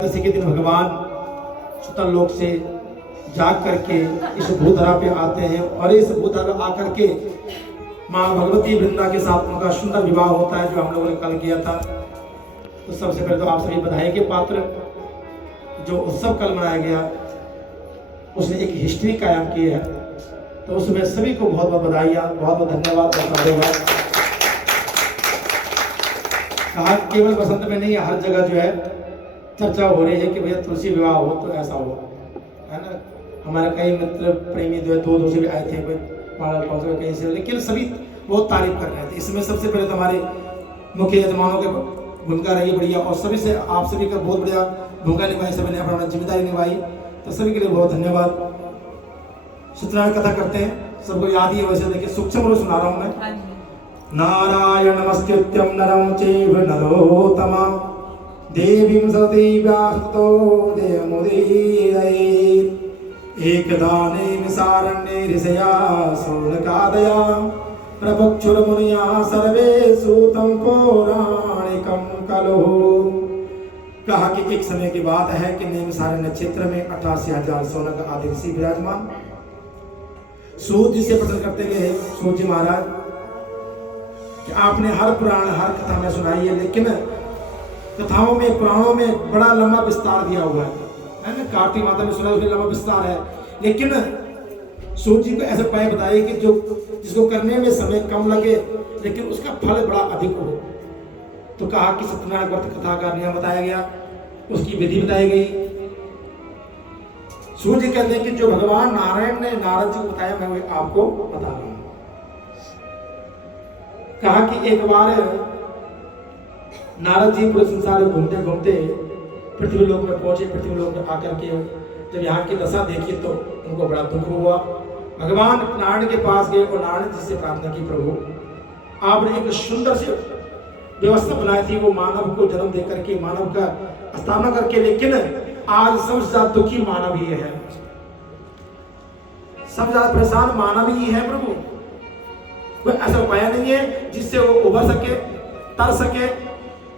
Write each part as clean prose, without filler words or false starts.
इसी के दिन भगवान सुतल लोक से जाग करके इस भूधरा पे आते हैं और इस भूधरा पे आकर के माँ भगवती वृंदा के साथ उनका सुंदर विवाह होता है जो हम लोगों ने कल किया था। तो सबसे पहले तो आप सभी बधाई के पात्र। जो उत्सव कल मनाया गया उसने एक हिस्ट्री कायम की है, तो उसमें सभी को बहुत बहुत बधाइयाँ, बहुत बहुत धन्यवाद धन्यवाद। कहा केवल बसंत में नहीं, हर जगह जो है चर्चा हो रही है कि भैया तुलसी विवाह हो तो ऐसा हो, है ना। हमारे कई मित्र प्रेमी जो है दूर से भी आए थे, कोई पागल कहीं से, लेकिन सभी बहुत तारीफ कर रहे थे। इसमें सबसे पहले तो हमारे मुख्य यजमानों की भूमिका रही बढ़िया और सभी से आप सभी का बहुत बढ़िया भूमिका निभाई, सभी ने अपना जिम्मेदारी निभाई, तो सभी के लिए बहुत धन्यवाद। सत्यनारायण कथा करते हैं, सबको याद ही है वैसे, देखिए सूक्ष्म रूप सुना रहा हूँ मैं। नारायण नमस्कृत्यं नरं चैव नरोत्तमा देवीं सरस्वतीं व्यासतो देवमुदीरयेत्। एकदाने विसारण्ये ऋषया शौनकादया प्रभक्षुर्मुनयः सर्वे सूतं पौराणिकं खलु। कहा कि एक समय की बात है कि नैमिषारण्य क्षेत्र में 88,000 शौनक आदि ऋषि विराजमान। सूत जी से प्रश्न करते गए, सूत जी महाराज कि आपने हर पुराण हर कथा में सुनाई है, लेकिन कथाओं में पुराणों में बड़ा लंबा विस्तार दिया हुआ है ना। कार्तिक माता में सुना उसमें लंबा विस्तार है, लेकिन सूत जी को ऐसे उपाय बताइए कि जो जिसको करने में समय कम लगे लेकिन उसका फल बड़ा अधिक हो। तो कहा कि सत्यनारायण व्रत कथा का नियम बताया गया, उसकी विधि बताई गई। सूत जी कहते हैं कि जो भगवान नारायण ने नारद जी को बताया मैं वो आपको बता रहा हूं। कहा कि एक बार नारद जी पूरे संसार में घूमते घूमते पृथ्वी लोक में पहुंचे। पृथ्वी लोक में आकर के जब यहाँ की दशा देखी तो उनको बड़ा दुख हुआ। भगवान नारायण के पास गए और नारायण जी से प्रार्थना की, प्रभु आपने एक सुंदर सी व्यवस्था बनाई थी, वो मानव को जन्म देकर के मानव का स्थापना करके, लेकिन आज सबसे ज्यादा दुखी मानव ही है, सबसे ज्यादा परेशान मानव ही है प्रभु। कोई ऐसा उपाय नहीं है जिससे वो उभर सके, तर सके।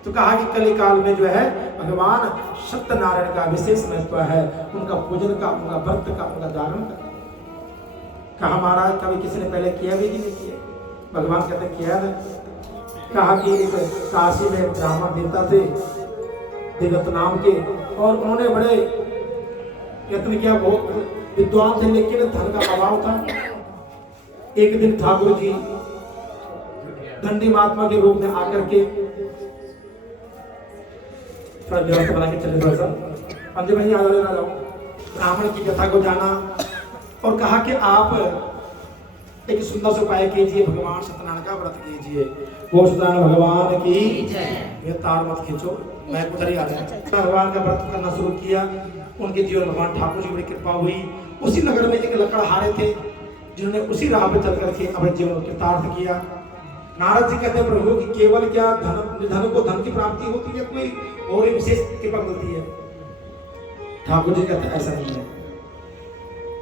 तो कहा कि कली काल में जो है भगवान सत्यनारायण का विशेष महत्व है, उनका पूजन का, उनका व्रत का, उनका जागरण का। कहा महाराज कभी किसी ने पहले किया भी कि नहीं किया? भगवान कहते किया ना। कहा कि एक काशी में ब्राह्मण देवता थे देवत नाम के, और उन्होंने बड़े यत्न किया, बहुत विद्वान थे, लेकिन धन का अभाव था। एक दिन ठाकुर जी दंडी महात्मा के रूप में आकर के व्यवस्था बना के चले, अंतिम ही आगे ना जाओ, ब्राह्मण की कथा को जाना और कहा कि आप एक सुंदर से उपाय कीजिए, भगवान सत्यनारायण का व्रत कीजिए। वो सत्यनारायण भगवान की ये तार मत खींचो, मैं उधर ही आ जाऊं। भगवान का व्रत करना शुरू किया, उनके जीवन भगवान ठाकुर जी की बड़ी कृपा हुई। उसी नगर में एक लकड़हारे थे जिन्होंने उसी राह पर चल करके अपने जीवन को कृतार्थ किया। नारद जी कहते हैं प्रभु कि केवल क्या धन को धन की प्राप्ति होती है, कोई और विशेष कृपा मिलती है? ठाकुर जी कहते हैं ऐसा नहीं है।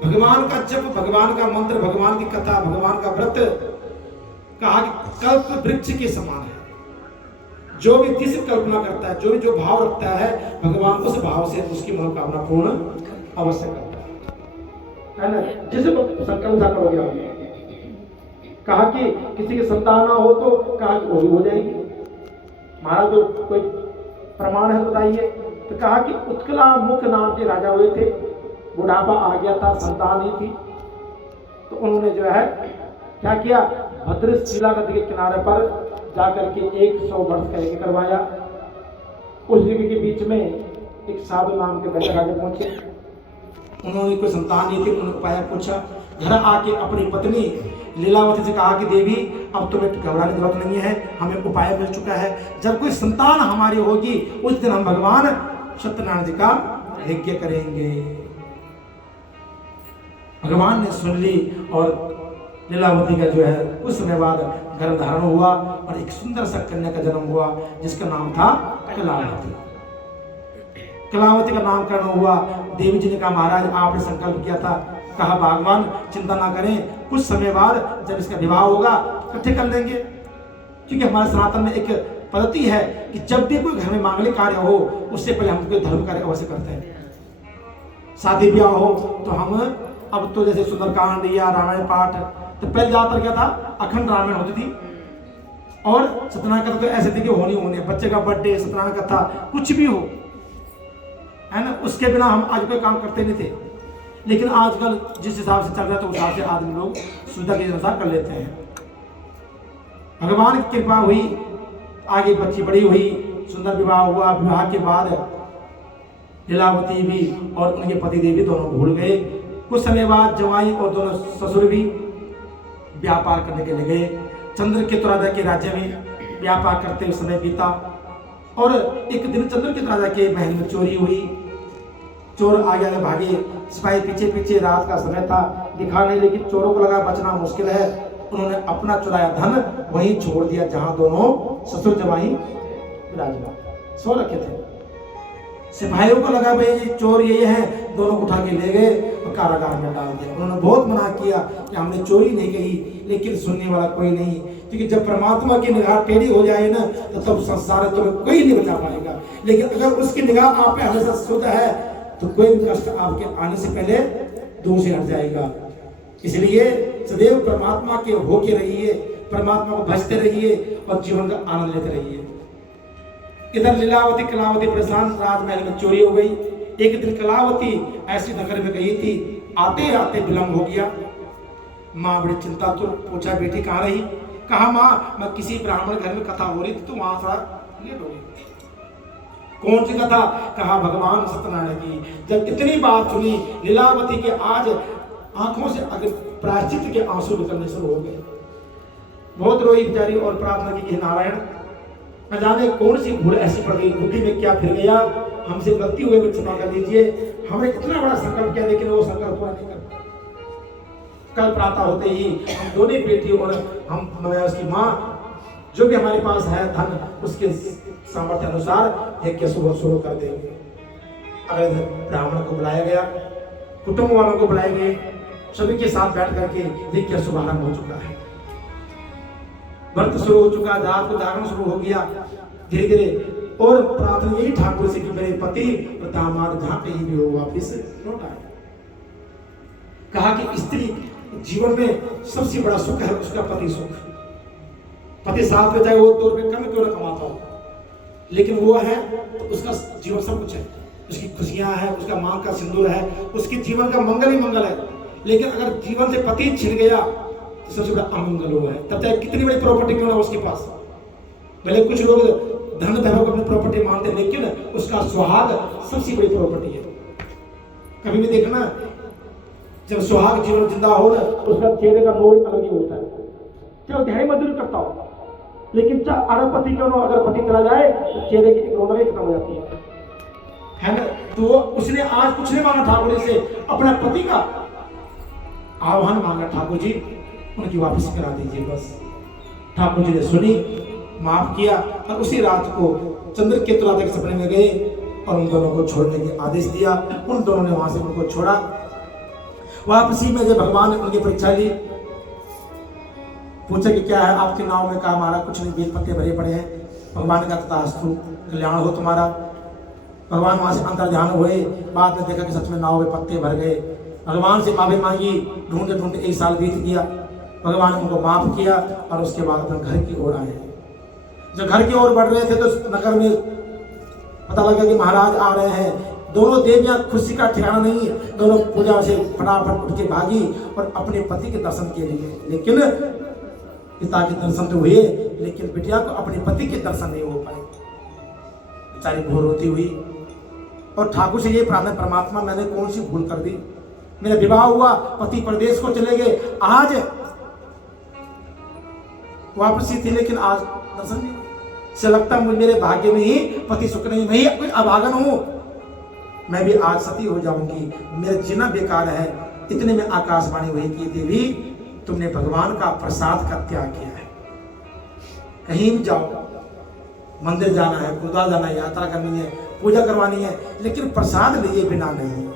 भगवान का जप, भगवान का मंत्र, भगवान की कथा, भगवान का व्रत कहा कि कल्प वृक्ष के समान है। जो भी किसी कल्पना करता है, जो भी जो भाव रखता है, भगवान उस भाव से उसकी मनोकामना पूर्ण अवश्य करता है ना। जिसे संकल्प करोगे आप। कहा कि किसी की संतान ना हो तो कहा कि वो भी हो जाएगी। महाराज तो कोई प्रमाण है बताइए? तो कहा कि उत्कला मुख नाम के राजा हुए थे, बुढ़ापा आ गया था, संतान ही थी, तो उन्होंने जो है क्या किया, भद्रशिला नदी के किनारे पर जाकर के 100 वर्ष का यज्ञ करवाया। उस यज्ञ के बीच में एक साधु नाम के दंड राजा पहुंचे, उन्होंने कोई संतान नहीं थी। उन्होंने उपाय पूछा, घर आके अपनी पत्नी लीलावती से कहा कि देवी अब तुम्हें घबराने की जरूरत नहीं है, हमें उपाय मिल चुका है, जब कोई संतान हमारी होगी उस दिन हम भगवान सत्यनारायण जी का यज्ञ करेंगे। भगवान ने सुन ली और लीलावती का जो है कुछ समय बाद गर्भ धारण हुआ और एक सुंदर सा कन्या का जन्म हुआ जिसका नाम था कलावती। कलावती का नामकरण हुआ। देवी जी ने कहा महाराज आपने संकल्प किया था। कहा भगवान चिंता ना करें, कुछ समय बाद जब इसका विवाह होगा इकट्ठे कर लेंगे, क्योंकि हमारे सनातन में एक पद्धति है कि जब भी कोई घर में मांगलिक कार्य हो उससे पहले हम कोई धर्म कार्य अवश्य करते हैं। शादी ब्याह हो तो हम, अब तो जैसे सुंदरकांड या रामायण पाठ, तो पहले ज्यादातर क्या था, अखंड रामायण होती थी और सत्यनारायण कथा तो ऐसे थी कि होनी है, बच्चे का बर्थडे, सत्यनारायण कथा, कुछ भी हो, है ना, उसके बिना हम आज कोई काम करते नहीं थे। लेकिन आजकल जिस हिसाब से चल रहा है तो उस हिसाब से आदमी लोग सुविधा के अनुसार कर लेते हैं। भगवान की कृपा हुई, आगे बच्ची बड़ी हुई, सुंदर विवाह हुआ। विवाह के बाद लीलावती भी और उनके पति देव भी दोनों भूल गए। कुछ समय बाद जवाई और दोनों ससुर भी व्यापार करने के लिए गए। चंद्रकेतु राजा के राज्य में व्यापार करते हुए समय बीता और एक दिन चंद्रकेतु राजा के महल में चोरी हुई। चोर आगे आगे भागे, सिपाही पीछे पीछे, रात का समय था, दिखा नहीं, लेकिन चोरों को लगा बचना मुश्किल है। उन्होंने अपना चुराया धन वहीं छोड़ दिया जहां दोनों ससुर जवाई विराजमान सो रखे थे। सिपाहियों को लगा भाई ये चोर ये है, दोनों को उठा के ले गए और कारागार में डाल दिया। उन्होंने बहुत मना किया कि हमने चोरी नहीं की, लेकिन सुनने वाला कोई नहीं, क्योंकि जब परमात्मा की निगाह टेढ़ी हो जाए ना तो तब संसार में तुम्हें कोई नहीं बचा पाएगा। लेकिन अगर उसकी निगाह आप पे हमेशा शुद्ध है तो कोई भी कष्ट आपके आने से पहले दूर से हट जाएगा। इसलिए सदैव परमात्मा के होके रहिए, परमात्मा को भजते रहिए और जीवन का आनंद लेते रहिए। इधर लीलावती कलावती परेशान, राजमहल में चोरी हो गई। एक दिन कलावती ऐसी नगर में गई थी, आते आते विलंब हो गया। माँ बड़ी चिंता तो पूछा बेटी कहाँ रही? कहा माँ मैं किसी ब्राह्मण घर में कथा हो रही थी तो वहां सा लेट हो गई। कौन सी कथा? कहा भगवान सत्यनारायण की। जब इतनी बात सुनी लीलावती के आज आंखों से अगर प्रायश्चित के आंसू निकलने शुरू हो गए। बहुत रोई बेचारी और प्रार्थना की नारायण न जाने कौन सी भूल ऐसी पड़ गई, बुद्धि में क्या फिर गया, हमसे गलती हुई में क्षमा कर दीजिए। हमने इतना बड़ा संकल्प किया लेकिन वो संकल्प पूरा नहीं कर। कल प्रातः होते ही हम दोनों बेटी और हम उसकी माँ जो भी हमारे पास है धन उसके सामर्थ्य अनुसार यज्ञ शुरू कर देंगे। अगर ब्राह्मण को बुलाया गया, कुटुंब वालों को बुलाए गए, सभी के साथ बैठ करके यज्ञ शुभारंभ हो चुका है। व्रत शुरू हो चुका, रात को जागरण शुरू हो गया धीरे धीरे। और प्रार्थना यही ठाकुर से कि मेरे पति और दामाद जहां कहीं भी हो वापिस लौट आए। कहा कि स्त्री जीवन में सबसे बड़ा सुख है उसका पति सुख। पति साथ में चाहे वो 2 रुपए कम क्यों ना कमाता हो, लेकिन वो है तो उसका जीवन सब कुछ है। उसकी खुशियां है, उसका मांग का सिंदूर है, उसके जीवन का मंगल ही मंगल है। लेकिन अगर जीवन से पति छिन गया तो सबसे बड़ा अमंगल हुआ है। तब चाहे कितनी बड़ी प्रॉपर्टी क्यों ना उसके पास, भले कुछ लोग धन वैभव को अपनी प्रॉपर्टी मानते हैं, लेकिन उसका सुहाग सबसे बड़ी प्रॉपर्टी है। कभी भी देखना जब सुहाग जीवन जिंदा हो ना उसका चेहरे का नूर अलग ही होता है, चाहे ध्यान मजदूरी करता हो, लेकिन चाहे अरबपति क्यों ना, अगर पति चला जाए तो चेहरे की रौनक ही खत्म हो जाती है ना। तो उसने आज कुछ नहीं मांगा ठाकुर से, अपना पति का आह्वान मांगा, ठाकुर जी उनकी वापसी करा दीजिए बस। ठाकुर जी ने सुनी, माफ किया और उसी रात को चंद्रकेतु राजा के सपने में गए और उन दोनों को छोड़ने के आदेश दिया। उन दोनों ने वहां से उनको छोड़ा। वापसी में जब भगवान ने उनकी परीक्षा ली, पूछा कि क्या है आपके नाव में? कहा हमारा कुछ नहीं, बेल पत्ते भरे पड़े हैं। भगवान ने कहा तथास्तु, कल्याण हो तुम्हारा। भगवान वहां से अंतर ध्यान हुए, बाद में देखा कि सच में नाव में पत्ते भर गए। भगवान से माफी मांगी, ढूंढते ढूंढते 1 साल बीत गया। भगवान ने उनको माफ किया और उसके बाद अपने घर की ओर आए। जब घर की ओर बढ़ रहे थे तो नगर में पता लगा कि महाराज आ रहे हैं। दोनों देवियां खुशी का ठिकाना नहीं है, दोनों पूजा से फटाफट उठ के भागी और अपने पति के दर्शन के लिए। लेकिन पिता के दर्शन तो हुए, लेकिन बिटिया को अपने पति के दर्शन नहीं हो पाए। बेचारी घोर होती हुई और ठाकुर से ये प्रार्थना, परमात्मा मैंने कौन सी भूल कर दी? मेरा विवाह हुआ, पति प्रदेश को चले गए, आज वापसी थी लेकिन आज दर्शन नहीं। से लगता मुझे मेरे भाग्य में ही पति सुख नहीं, मैं ही कोई अभागन हूं, मैं भी आज सती हो जाऊंगी, मेरा जीना बेकार है। इतने में आकाशवाणी हुई कि देवी तुमने भगवान का प्रसाद का त्याग किया है। कहीं भी जाओ, मंदिर जाना है, गुरुद्वारा जाना है, यात्रा करनी है, पूजा करवानी है, लेकिन प्रसाद लिए बिना नहीं।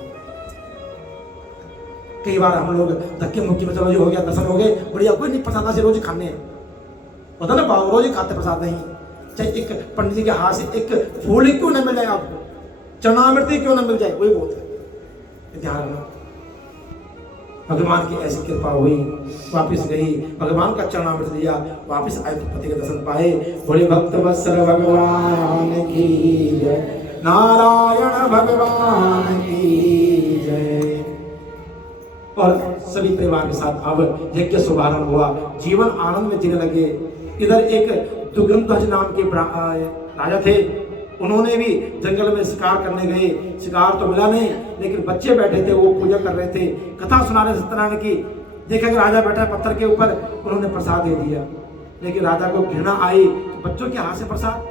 कई बार हम लोग धक्के मुक्की में चलो जो हो गया दर्शन हो गए, बढ़िया कोई नहीं, प्रसाद से रोज खाने होता ना, रोज ही खाते प्रसाद नहीं। चाहे एक पंडित जी के हाथ से एक फूल ही क्यों न मिले आपको, चरणामृत क्यों न मिल जाए, वही बोलते हैं। ध्यान रखना, भगवान की ऐसी कृपा हुई, वापिस गई, भगवान का चरणामृत दिया, वापिस आए तो पति के दर्शन पाए। बोले भक्त वत्सल भगवान की जय, नारायण भगवान की जय। और सभी परिवार के साथ अब यज्ञ शुभारंभ हुआ, जीवन आनंद में जीने लगे। इधर एक दुर्गंध्वज नाम के राजा थे, उन्होंने भी जंगल में शिकार करने गए, शिकार तो मिला नहीं, लेकिन बच्चे बैठे थे, वो पूजा कर रहे थे, कथा सुना रहे सत्यनारायण की। देखा कि राजा बैठा है पत्थर के ऊपर, उन्होंने प्रसाद दे दिया, लेकिन राजा को घृणा आई तो बच्चों के हाथ से प्रसाद,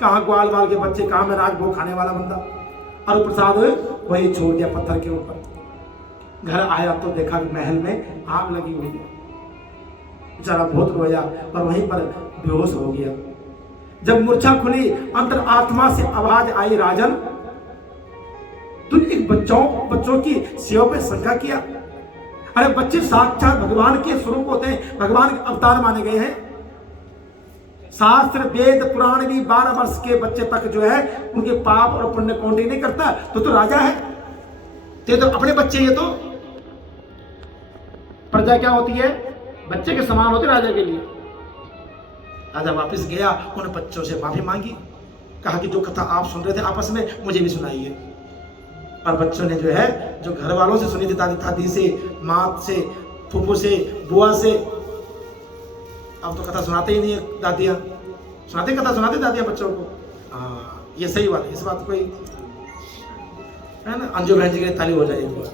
कहाँ ग्वाल बाल के बच्चे, कहाँ में राजभोग खाने वाला बंदा, और प्रसाद वही छोड़ दिया पत्थर के ऊपर। घर आया तो देखा महल में आग लगी हुई है, बेचारा बहुत रोया और वहीं पर बेहोश हो गया। जब मूर्छा खुली, अंतर आत्मा से आवाज आई, राजन तुम इन बच्चों की सेवा पे शंका किया? अरे बच्चे साक्षात भगवान के स्वरूप होते हैं, भगवान के अवतार माने गए हैं। शास्त्र वेद पुराण भी 12 वर्ष के बच्चे तक जो है उनके पाप और पुण्य काउंटिंग नहीं करता। तो राजा है, तो अपने बच्चे, ये तो प्रजा क्या होती है, बच्चे के समान होते राजा के लिए। राजा वापस गया, उन बच्चों से माफी मांगी, कहा कि जो कथा आप सुन रहे थे आपस में, मुझे भी सुनाइए। और बच्चों ने जो है, जो घर वालों से सुनी थी, दादी दादी से, माँ से, फूफू से, बुआ से, अब तो कथा सुनाते ही नहीं है दादियाँ, सुनाते कथा सुनाते दादियाँ बच्चों को। हाँ, ये सही बात है, इस बात कोई है ना, अंजू बहन जी के लिए ताली हो जाएगी।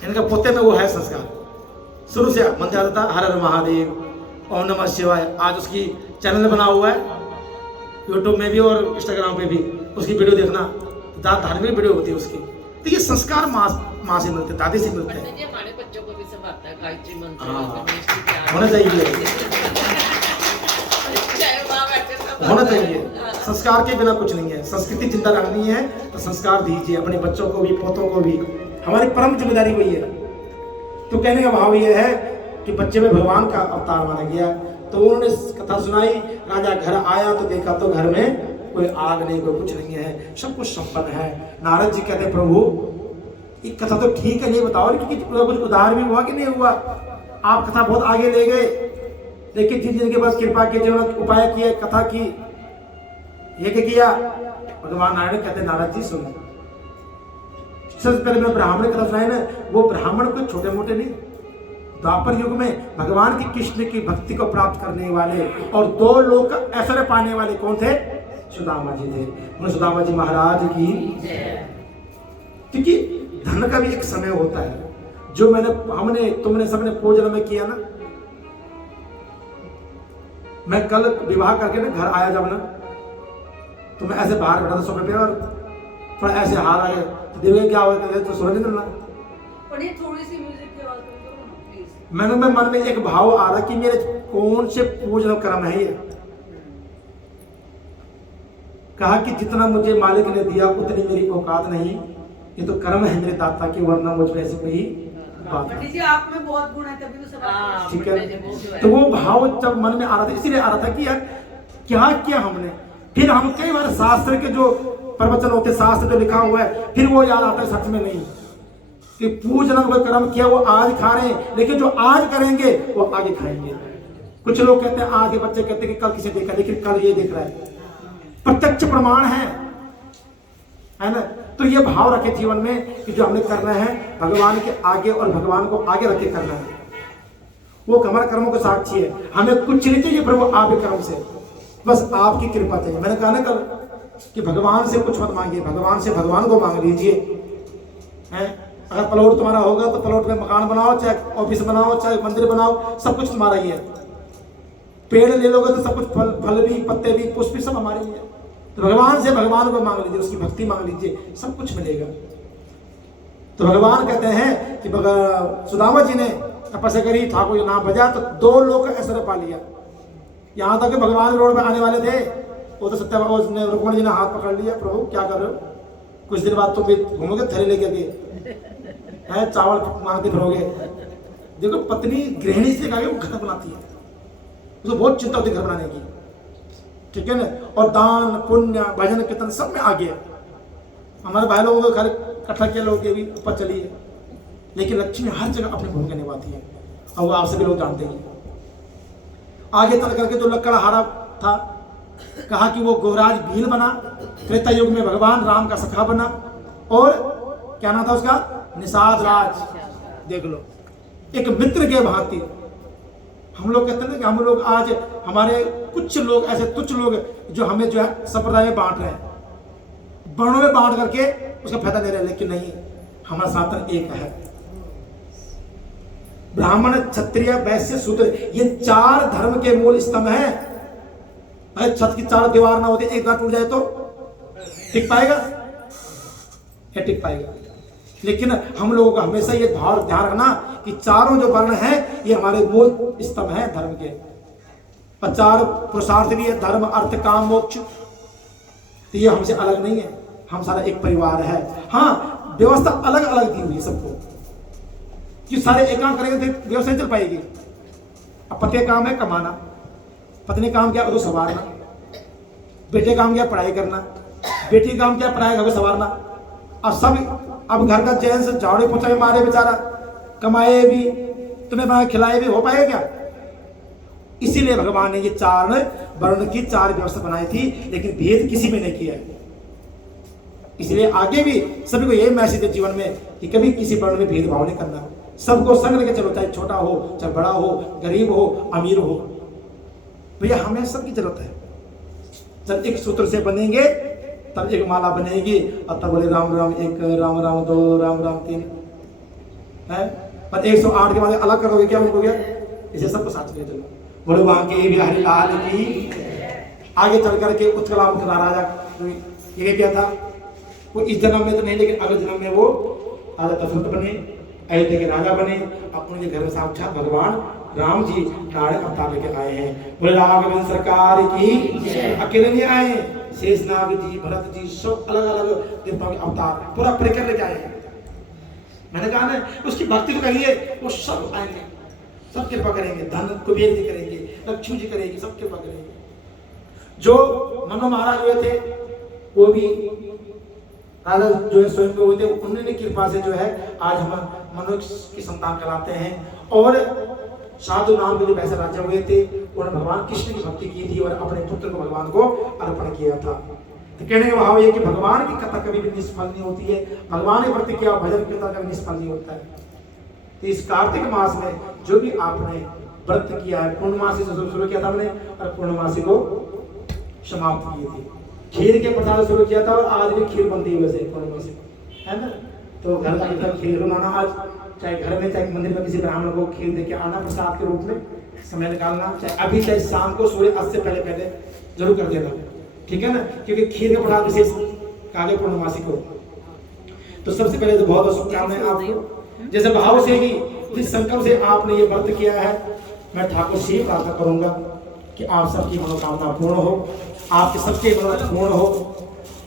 इनका पोते में वो है संस्कार, शुरू से मंत्र आता था, हर हर महादेव, ओम नमः शिवाय। आज उसकी चैनल बना हुआ है यूट्यूब में भी और इंस्टाग्राम पे भी, उसकी वीडियो देखना, धार्मिक वीडियो होती है उसकी। तो ये संस्कार माँ से मिलते, दादी से मिलते हैं। हमारे बच्चों को भी सब आता है, गायत्री मंत्र होना चाहिए, होना चाहिए। संस्कार के बिना कुछ नहीं है, संस्कृति जिंदा रखनी है तो संस्कार दीजिए अपने बच्चों को भी, पोतों को भी, हमारी परम जिम्मेदारी वही है। तो कहने का भाव यह है कि बच्चे में भगवान का अवतार माना गया। तो उन्होंने कथा सुनाई, राजा घर आया तो देखा तो घर में कोई आग नहीं, कोई कुछ नहीं है, सब कुछ संपन्न है। नारद जी कहते प्रभु ये कथा तो ठीक है, नहीं बताओ क्योंकि कुछ उदाहरण भी हुआ कि नहीं हुआ, आप कथा बहुत आगे ले गए, लेकिन जिन जिनके पास कृपा के जिन्होंने उपाय किए, कथा की, ये क्या किया? भगवान नारायण कहते नारद जी सुनो, सबसे पहले मैं ब्राह्मण कथा सुनाई ना, वो ब्राह्मण कोई छोटे मोटे नहीं, द्वापर युग में भगवान की कृष्ण की भक्ति को प्राप्त करने वाले और 2 लोक का ऐश्वर्य पाने वाले कौन थे? सुदामा जी थे। उन्हें सुदामा जी महाराज की, क्योंकि धन का भी एक समय होता है, जो हमने तुमने सबने पूजन में किया ना। मैं कल विवाह करके ना घर आया जब ना, तो मैं ऐसे बाहर बैठा था सोफे पे और थोड़ा ऐसे हार आए, तो देवे क्या हुआ, तो सुना नहीं मिलना, थोड़ी सी म्यूजिक की आवाज प्लीज। मैंने मन में एक भाव आ रहा कि मेरे कौन से पूजन कर्म है ये। कहा कि जितना मुझे मालिक ने दिया उतनी मेरी औकात नहीं, ये तो कर्म है मेरे दाता की, वरना मुझ में ऐसी कोई बात नहीं। आप में बहुत गुण है, तभी तो सब ठीक है। तो वो भाव जब मन में आ रहा था, इसीलिए आ रहा था कि यार क्या किया हमने। फिर हम कई बार शास्त्र के जो प्रवचन होते, शास्त्र जो लिखा हुआ है, फिर वो याद आता है सच में नहीं कि पूजना कोई कर्म किया वो आज खा रहे हैं, लेकिन जो आज करेंगे वो आगे खाएंगे। कुछ लोग कहते हैं, आज के बच्चे कहते हैं कि कल किसे देखा, लेकिन कल ये देख रहा है, प्रत्यक्ष प्रमाण है ना। तो ये भाव रखे जीवन में कि जो हमने करना है भगवान के आगे और भगवान को आगे रख के करना है, वो हमारे कर्मों को साक्षी है। हमें कुछ नहीं चाहिए प्रभु आपके कर्म से, बस आपकी कृपा चाहिए। मैंने कहा ना कल कि भगवान से कुछ मत मांगिए, भगवान से भगवान को मांग लीजिए। अगर प्लॉट तुम्हारा होगा तो प्लॉट में मकान बनाओ, चाहे ऑफिस बनाओ, चाहे मंदिर बनाओ, सब कुछ तुम्हारा ही है। पेड़ ले लोगे तो सब कुछ फल भी, पत्ते भी, पुष्प भी सब हमारे ही है। तो भगवान से भगवान को मांग लीजिए, उसकी भक्ति मांग लीजिए, सब कुछ मिलेगा। तो भगवान कहते हैं कि सुदामा जी ने तपस्या करी, ठाकुर जी नाम बजा तो 2 लोग का ऐश्वर्य पा लिया। यहाँ तक कि भगवान रोड पे आने वाले थे, वो तो सत्य रुक्मणी जी ने हाथ पकड़ लिया, प्रभु क्या कर रहे हो, कुछ दिन बाद तुम भी घूमोगे थैले लेकर के, चावल मांगते फिरोगे। देखो पत्नी गृहिणी से वो घर बनाती है, उसको बहुत चिंता होती घर बनाने की, ठीक है ना। और दान पुण्य भजन कीर्तन सब में आगे है। हमारे भाई लोगों को खाली इकट्ठा किया लोग के भी ऊपर चली है, लेकिन लक्ष्मी हर जगह अपनी भूमिका निभाती है और वो आप सभी लोग जानते हैं। आगे चल करके जो लकड़हारा था, कहा कि वो गोराज भील बना, त्रेता युग में भगवान राम का सखा बना, और क्या नाम था उसका, निषाद राज। देख लो, एक मित्र के भांति हम लोग कहते हैं कि हम लोग आज हमारे कुछ लोग ऐसे तुच्छ लोग जो हमें जो है संप्रदाय में बांट रहे हैं, वर्णों में बांट करके उसका फायदा ले रहे हैं, लेकिन नहीं, हमारा सनातन एक है। ब्राह्मण क्षत्रिय वैश्य शूद्र, ये 4 धर्म के मूल स्तंभ हैं। अरे छत की 4 दीवार ना होती, एक बार टूट जाए तो टिक पाएगा? क्या टिक पाएगा? लेकिन हम लोगों को हमेशा ये ध्यान रखना कि चारों जो वर्ण हैं ये हमारे मूल स्तंभ हैं धर्म के। और 4 पुरुषार्थ भी है, धर्म अर्थ काम मोक्ष, तो ये हमसे अलग नहीं है, हम सारा एक परिवार है। हाँ, व्यवस्था अलग अलग दी हुई है सबको, कि सारे एक काम करेंगे तो व्यवस्था चल पाएगी। अब पति का काम है कमाना, पत्नी काम क्या, उसको संवारना, बेटे काम क्या, पढ़ाई करना, बेटी काम क्या, पढ़ाई घर को संवारना। अब सब अब घर का जेंट्स झाड़ू पोछा भी मारे बेचारा, कमाए भी, तुम्हें बना खिलाए भी, हो पाएगा क्या? इसीलिए भगवान ने ये 4 वर्ण की 4 व्यवस्था बनाई थी, लेकिन भेद किसी में नहीं किया है। इसलिए आगे भी सभी को यही मैसेज है जीवन में कि कभी किसी वर्ण में भेदभाव नहीं करना, सबको संग लेके चलो, चाहे छोटा हो, चाहे बड़ा हो, गरीब हो, अमीर हो, भैया हमें सबकी जरूरत है। जब एक सूत्र से बनेंगे तब एक माला बनेगी, और तब बोले राम राम 1, राम राम 2, राम राम 3 है। पर 108 के बाद अलग करोगे क्या हो गया? इसे सबको साथ ले चलो, बोले वहां के बिहारी लाल की। आगे चल करके उत्कला राजा ये क्या था, वो इस जन्म में तो नहीं, लेकिन अगले जन्म में वो राजा दशरथ बने, अयोध्या के राजा बने। अब उनके घर में साक्षात भगवान राम जी नारायण अवतार लेके आए हैं। बोले राघवेंद्र सरकार की। अकेले नहीं आए, शेषनाग जी, भरत जी, सब अलग अलग देवताओं के अवतार पूरा परिकर लेके आए हैं। मैंने कहा ना, उसकी भक्ति तो करिए, वो सब आएंगे, सब कृपा करेंगे, धन कुबेर जी करेंगे, लक्ष्मी जी करेंगे, सब कृपा करेंगे। जो मनो महाराज हुए थे वो भी राजा जो है स्वयं हुए थे, उन्होंने कृपा से जो है आज हम मनुष्य की संतान कहलाते हैं। और साधु नाम के जो वैसे राजा हुए थे, उन्होंने भगवान कृष्ण की भक्ति की थी और अपने पुत्र को भगवान को अर्पण किया था। तो कहने का भाव ये कि भगवान की कथा कभी भी निष्फल नहीं होती है, भगवान ने व्रत किया, भजन कीर्तन कभी निष्फल नहीं होता है। तो इस कार्तिक मास में जो भी आपने व्रत किया है, पूर्णमासी से शुरू किया था हमने और पूर्णमासी को समाप्त किए थे। खीर के प्रसाद शुरू किया था और आज भी खीर बनती है वैसे पूर्णमासी, है ना। तो घर का खीर बनाना आज, चाहे घर में चाहे मंदिर में किसी ब्राह्मण को खीर देके आना प्रसाद के रूप में, समय निकालना, चाहे अभी चाहे शाम को सूर्य अस्त से पहले पहले जरूर कर देना, ठीक है ना, क्योंकि खीर का प्रसाद विशेष काले पूर्णमासी को। तो सबसे पहले तो बहुत बहुत शुभकामनाएं आपको। जैसे भाव से ही जिस संकल्प से आपने ये व्रत किया है, मैं ठाकुर से प्रार्थना करूंगा कि आप सबकी मनोकामना पूर्ण हो, आपके सबके मनोरथ पूर्ण हो।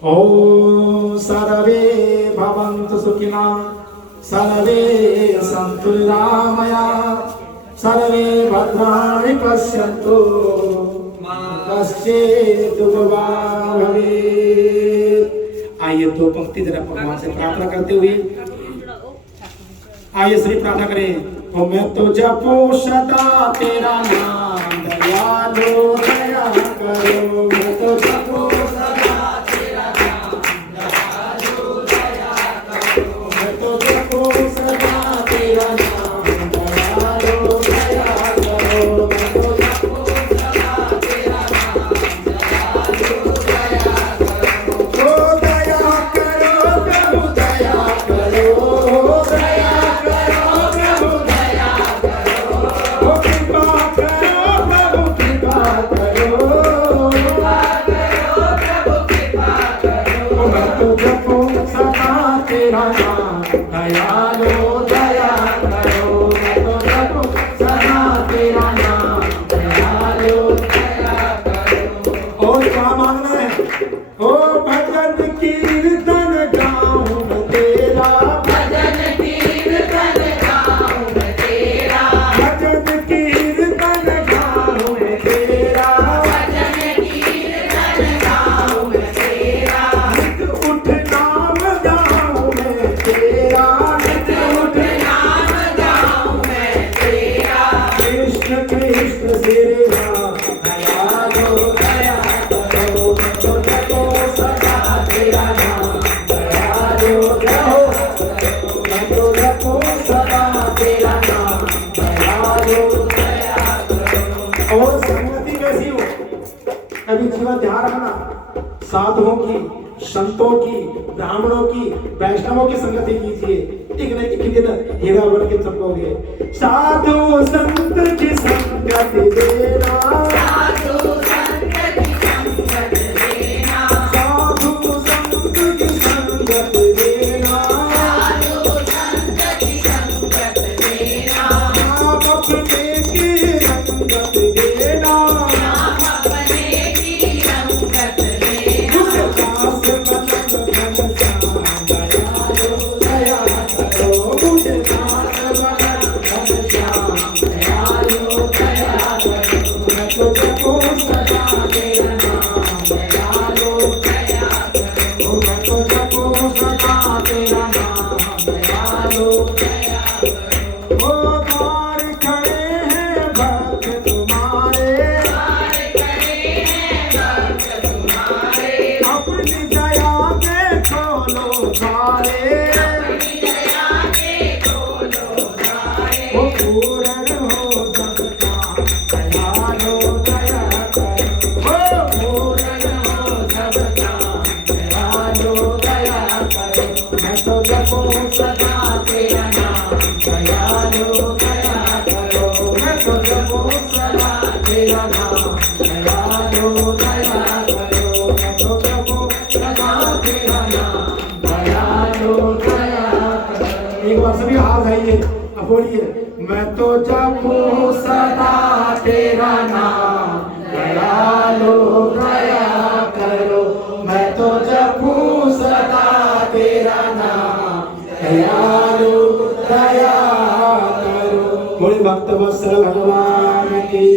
ओम सर्वे भवन्तु सुखिनः, सर्वे सन्तु निरामयाः, सर्वे भद्राणि पश्यन्तु, मा कश्चित् दुर्भाग् भवेत्। आइए 2 पंक्ति जरा भगवान से प्रार्थना करते हुए आइए श्री प्रार्थना करें। ओ मैं तो जपो सदा तेरा नाम, दयालु दया करो। मैं तो जपो सदा तेरा नाम, दयालु दया करो। मैं तो जपो सदा तेरा नाम, दयालु दया करो। मैं तो जपो सदा तेरा नाम, दयालु दया करो। ओ दया करो प्रभु, दया करो, दया दयालु दया करो। मैं तो जपो सदा तेरा नाम, दयालु दया करो। और क्या मांगना है? ओ भजन कीर्तन गाऊं तेरा, भजन कीर्तन गाऊं तेरा, भजन कीर्तन गाऊं तेरा। साधुओं की, संतों की, ब्राह्मणों की, वैष्णवों की संगति कीजिए। एक न एक दिन हीरा बन के चमकोगे। साधु संत की संगत देना, साधु संत की संगत देना, साधु संत की संगत देना, साधु संत की संगत देना, नाम अपने की रंगत देना, नाम अपने की रंगत देना, मुझे दास बनन घन श्याम दयालु दया करो, मुझे दास बनन घन श्याम दयालु दया करो। मैं तुझको सदा तेरा नाम दयालु दया करो, मैं तुझको सदा तेरा नाम दयालु दया करो। ओ द्वार खड़े हैं भक्त तुम्हारे, अपनी दया के खोलो द्वारे, ओ पूर्ण हो सबका दयालु दया करो, ओ पूर्ण हो सबका दयालु दया करो। मैं तो जपो सदा तेरा नाम दयालु दया करो, मैं तो जपो सदा तेरा नाम दयालु दया करो, मैं तो जपो सदा तेरा नाम दयालु दया करो। एक बार सभी हाथ आइए, अब बोलिए। मैं तो जपो सदा तेरा नाम दयालु दया करो, मैं तो जपू सदा तेरा नाम दयालु दया करो। बोले भक्त वत्सल भगवान की